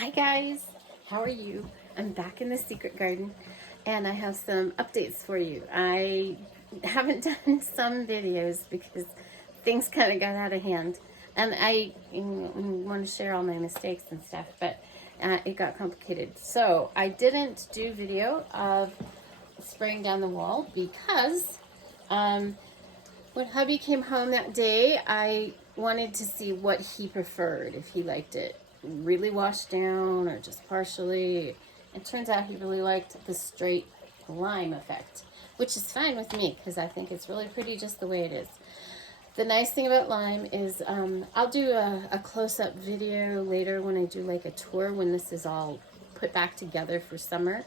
Hi guys, how are you? I'm back in the secret garden and I have some updates for you. I haven't done some videos because things kind of got out of hand and I want to share all my mistakes and stuff, but it got complicated. So I didn't do video of spraying down the wall because when hubby came home that day, I wanted to see what he preferred, if he liked it really washed down or just partially. It turns out he really liked the straight lime effect, which is fine with me because I think it's really pretty just the way it is. The nice thing about lime is I'll do a close-up video later when I do like a tour when this is all put back together for summer.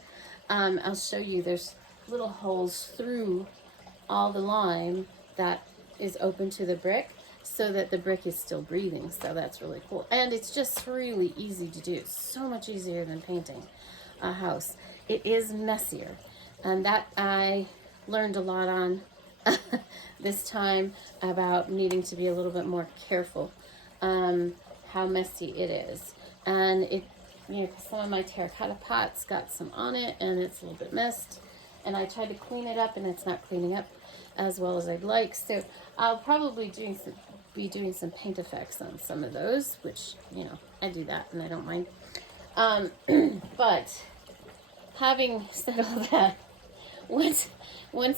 I'll show you there's little holes through all the lime that is open to the brick so that the brick is still breathing. So that's really cool. And it's just really easy to do. So much easier than painting a house. It is messier. And that I learned a lot on this time about needing to be a little bit more careful how messy it is. And it, some of my terracotta pots got some on it and it's a little bit messed. And I tried to clean it up and it's not cleaning up as well as I'd like. So I'll probably be doing some paint effects on some of those, which, I do that and I don't mind. But having said all that, once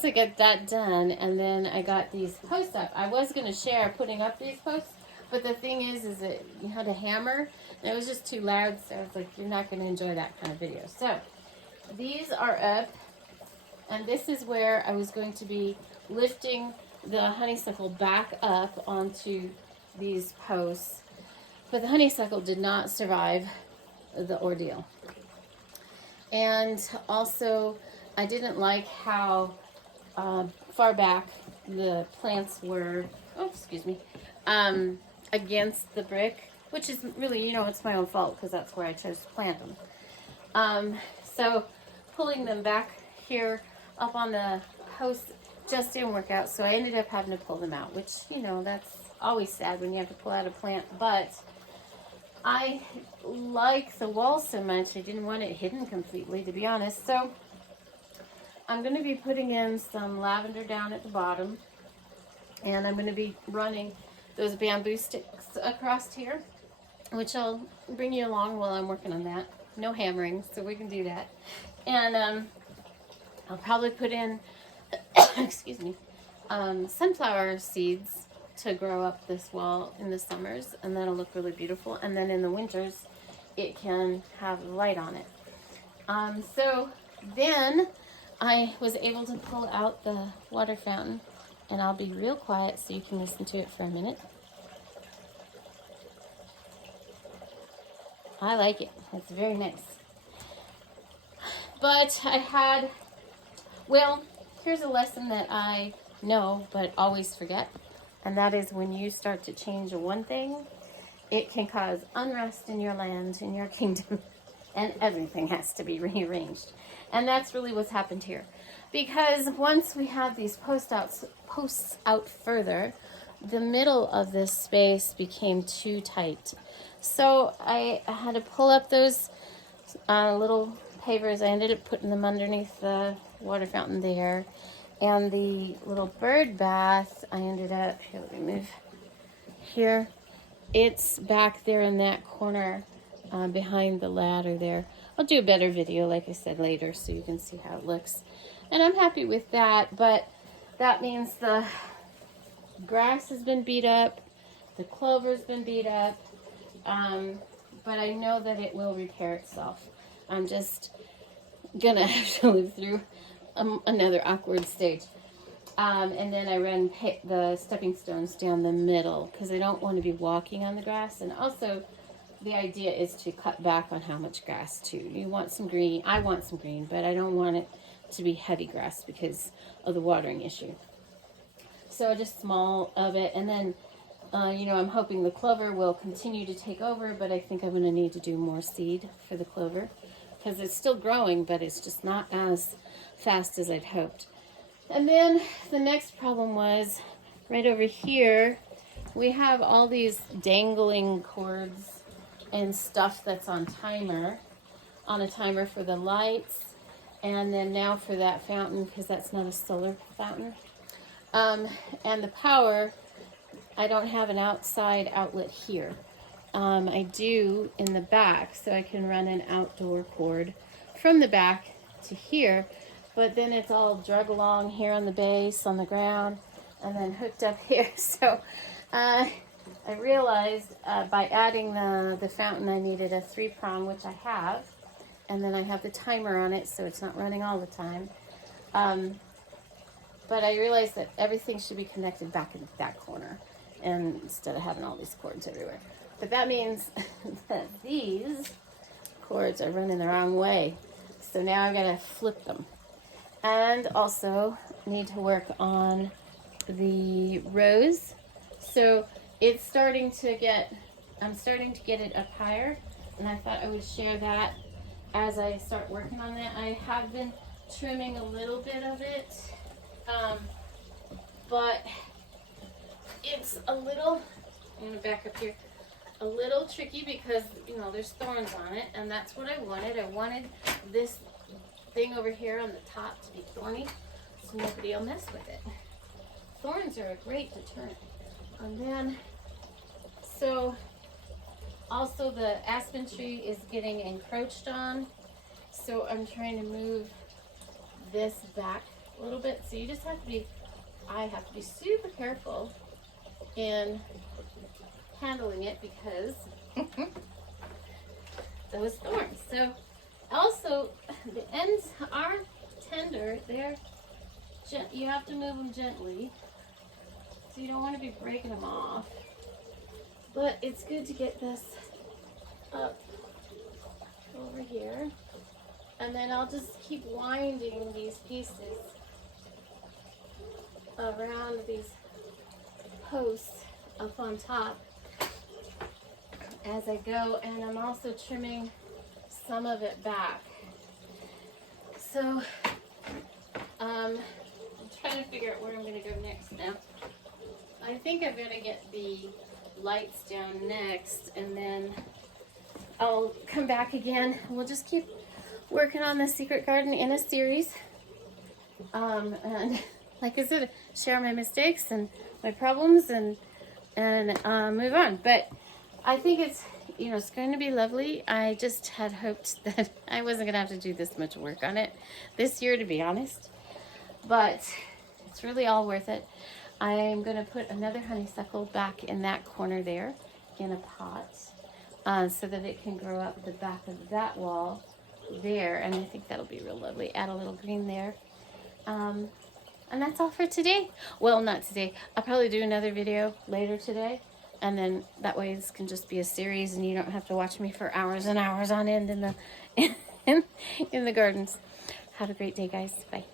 I get that done and then I got these posts up, I was going to share putting up these posts, but the thing is that you had a hammer and it was just too loud. So I was like, you're not going to enjoy that kind of video. So these are up. And this is where I was going to be lifting the honeysuckle back up onto these posts. But the honeysuckle did not survive the ordeal. And also, I didn't like how far back the plants were, against the brick, which is really, it's my own fault because that's where I chose to plant them. So pulling them back here up on the post just didn't work out, so I ended up having to pull them out, which, that's always sad when you have to pull out a plant, but I like the wall so much, I didn't want it hidden completely, to be honest, so I'm going to be putting in some lavender down at the bottom, and I'm going to be running those bamboo sticks across here, which I'll bring you along while I'm working on that. No hammering, so we can do that. And I'll probably put in, sunflower seeds to grow up this wall in the summers, and that'll look really beautiful. And then in the winters, it can have light on it. So then I was able to pull out the water fountain, and I'll be real quiet so you can listen to it for a minute. I like it. It's very nice. But I had... Well, here's a lesson that I know but always forget, and that is when you start to change one thing, it can cause unrest in your land, in your kingdom, and everything has to be rearranged. And that's really what's happened here. Because once we had these posts out further, the middle of this space became too tight. So I had to pull up those little pavers. I ended up putting them underneath the water fountain there, and the little bird bath I ended up, here, let me move here, it's back there in that corner behind the ladder there. I'll do a better video, like I said, later so you can see how it looks, and I'm happy with that. But that means the grass has been beat up, the clover's been beat up, but I know that it will repair itself. I'm just gonna have to live through another awkward stage. And then I ran the stepping stones down the middle because I don't want to be walking on the grass. And also, the idea is to cut back on how much grass too. You want some green. I want some green, but I don't want it to be heavy grass because of the watering issue. So just small of it. And then, I'm hoping the clover will continue to take over, but I think I'm going to need to do more seed for the clover because it's still growing, but it's just not as fast as I'd hoped. And then the next problem was right over here, we have all these dangling cords and stuff that's on a timer for the lights. And then now for that fountain, because that's not a solar fountain. And the power, I don't have an outside outlet here. I do in the back, so I can run an outdoor cord from the back to here, but then it's all drug along here on the base, on the ground, and then hooked up here. So I realized by adding the fountain, I needed a 3-prong, which I have, and then I have the timer on it, so it's not running all the time. But I realized that everything should be connected back in that corner, and instead of having all these cords everywhere. But that means that these cords are running the wrong way. So now I've got to flip them. And also need to work on the rows. So it's starting to get, I'm starting to get it up higher. And I thought I would share that as I start working on that. I have been trimming a little bit of it. But it's a little, I'm going to back up here. A little tricky because, you know, there's thorns on it, and that's what I wanted. I wanted this thing over here on the top to be thorny, so nobody will mess with it. Thorns are a great deterrent. And then, so, also the aspen tree is getting encroached on, so I'm trying to move this back a little bit. So you just have to be, I have to be super careful in handling it because those thorns. So also the ends are tender. You have to move them gently, so you don't want to be breaking them off. But it's good to get this up over here, and then I'll just keep winding these pieces around these posts up on top as I go, and I'm also trimming some of it back. So I'm trying to figure out where I'm going to go next now. I think I'm going to get the lights down next, and then I'll come back again. We'll just keep working on the secret garden in a series. And like I said, share my mistakes and my problems and move on. But I think it's, you know, it's going to be lovely. I just had hoped that I wasn't going to have to do this much work on it this year, to be honest. But it's really all worth it. I'm going to put another honeysuckle back in that corner there in a pot so that it can grow up the back of that wall there. And I think that'll be real lovely. Add a little green there. And that's all for today. Well, not today. I'll probably do another video later today. And then that way this can just be a series and you don't have to watch me for hours and hours on end in the, in the gardens. Have a great day, guys. Bye.